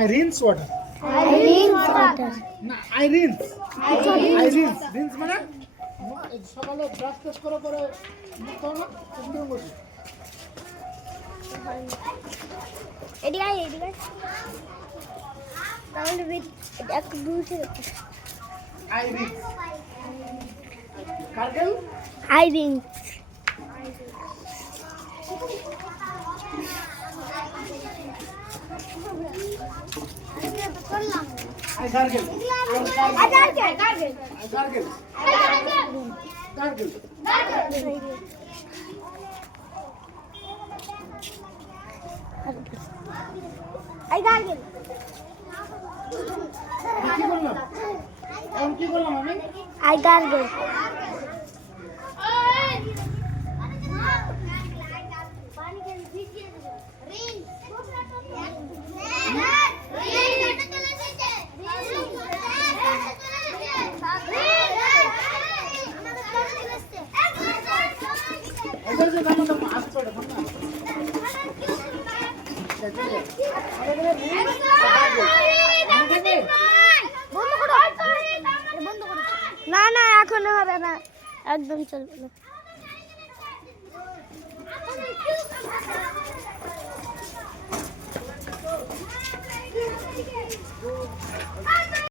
I rinse water. I rinse water. না I rinse. I rinse. Rinse মানে সকালে brush test করার পরে মুখ ধোও না সুন্দর করে। এদিকে তাহলে এক দুটো I rinse. কার্গেল I rinse. I gargle. I gargle. I gargle. Gargle. I gargle. কি বললাম? এখন কি বললাম আমি? I gargle. এটা যে নাম তো আসছে না। না না এখন হবে না একদম চলবে না।